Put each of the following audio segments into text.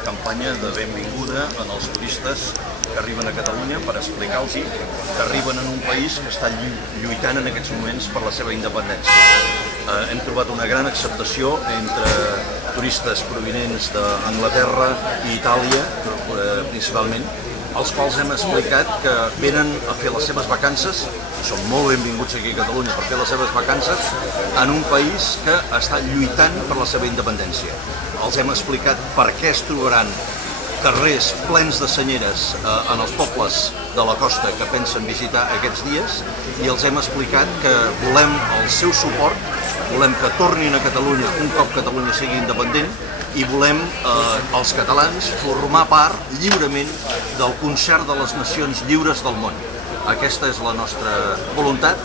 una campanya de benvinguda als turistes que arriben a Catalunya per explicar-los que arriben en un país que està lluitant en aquests moments per la seva independència. Hem trobat una gran acceptació entre turistes provinents d'Anglaterra i Itàlia, principalment, als quals hem explicat que venen a fer les seves vacances, són molt benvinguts aquí a Catalunya per fer les seves vacances, en un país que està lluitant per la seva independència. Els hem explicat per què es trobaran carrers plens de senyeres en els pobles de la costa que pensen visitar aquests dies i els hem explicat que volem el seu suport, volem que tornin a Catalunya un cop Catalunya sigui independent i volem els catalans formar part lliurement del concert de les nacions lliures del món. Aquesta és la nostra voluntat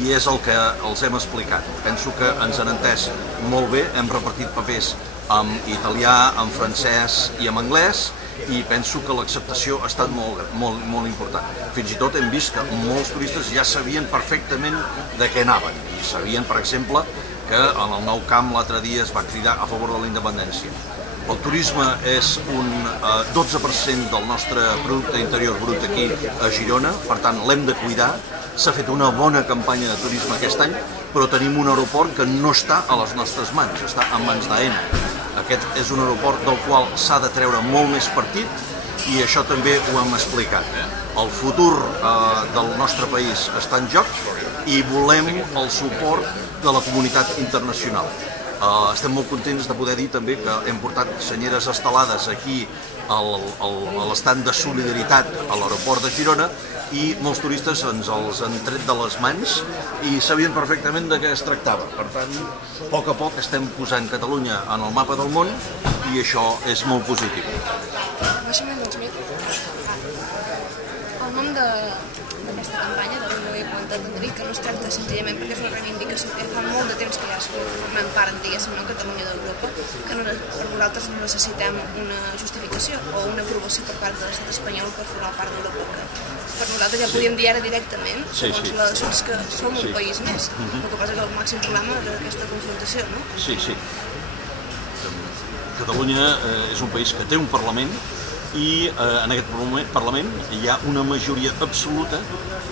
i és el que els hem explicat. Penso que ens han entès molt bé, hem repartit papers en italià, en francès i en anglès i penso que l'acceptació ha estat molt important. Fins i tot hem vist que molts turistes ja sabien perfectament de què anaven i sabien, per exemple, que en el Nou Camp l'altre dia es va cridar a favor de la independència. El turisme és un 12% del nostre producte interior brut aquí a Girona, per tant l'hem de cuidar. S'ha fet una bona campanya de turisme aquest any, però tenim un aeroport que no està a les nostres mans, està en mans d'AENA. Aquest és un aeroport del qual s'ha de treure molt més partit i això també ho hem explicat. El futur del nostre país està en joc i volem el suport de la comunitat internacional. Estem molt contents de poder dir també que hem portat senyeres estelades aquí a l'estand de solidaritat a l'aeroport de Girona i molts turistes ens els han tret de les mans i sabien perfectament de què es tractava. Per tant, a poc estem posant Catalunya en el mapa del món i això és molt positiu. El nom d'aquesta campanya, de l'Unió Igualtat de Madrid, que no es tracta senzillament perquè és una reivindicació que fa molt de temps que ja es formem part, diguéssim, a Catalunya d'Europa, que per nosaltres no necessitem una justificació o una aprovació per part de l'estat espanyol per formar part d'Europa, que per nosaltres ja podíem dir ara directament, segons que som un país més. El que passa que el màxim problema és aquesta confrontació, no? Sí. Catalunya és un país que té un Parlament i en aquest Parlament hi ha una majoria absoluta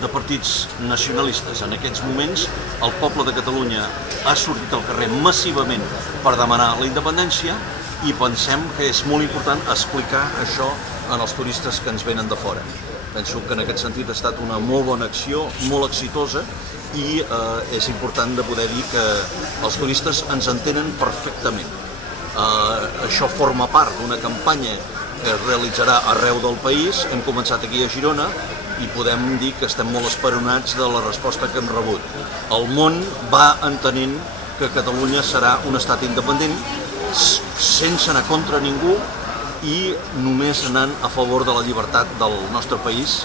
de partits nacionalistes. En aquests moments el poble de Catalunya ha sortit al carrer massivament per demanar la independència i pensem que és molt important explicar això als turistes que ens venen de fora. Penso que en aquest sentit ha estat una molt bona acció, molt exitosa i és important de poder dir que els turistes ens entenen perfectament. Això forma part d'una campanya que es realitzarà arreu del país. Hem començat aquí a Girona i podem dir que estem molt esperonats de la resposta que hem rebut. El món va entenent que Catalunya serà un estat independent sense anar contra ningú i només anant a favor de la llibertat del nostre país,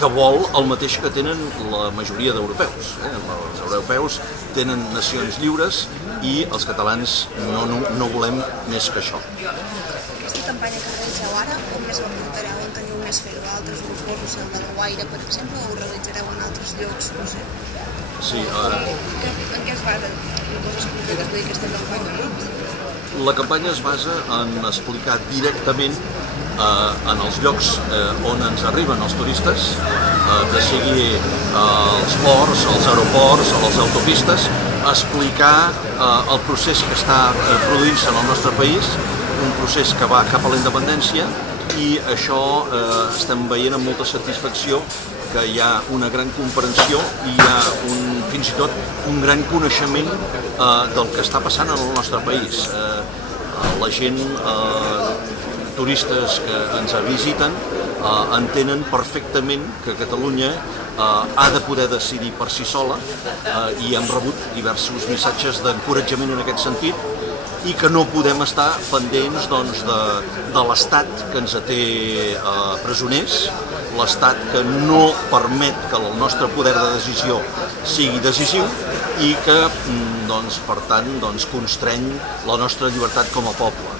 que vol el mateix que tenen la majoria d'europeus. Els europeus tenen nacions lliures i els catalans no volem més que això. Aquesta campanya que realitzeu ara, on més la portareu? On teniu més fer-ho? A altres grups, el de Guaire, per exemple, o ho realitzareu en altres llocs? No sé. Sí. En què es basa? En coses concretes, vull dir, aquesta campanya, no? La campanya es basa en explicar directament en els llocs on ens arriben els turistes, que sigui als ports, als aeroports, a les autopistes, explicar el procés que està produint-se en el nostre país, un procés que va cap a la independència i això estem veient amb molta satisfacció que hi ha una gran comprensió i hi ha fins i tot un gran coneixement del que està passant en el nostre país. La gent, turistes que ens visiten, entenen perfectament que Catalunya ha de poder decidir per si sola i hem rebut diversos missatges d'encoratjament en aquest sentit i que no podem estar pendents de l'Estat que ens té presoners, l'Estat que no permet que el nostre poder de decisió sigui decisiu i que, per tant, constreny la nostra llibertat com a poble.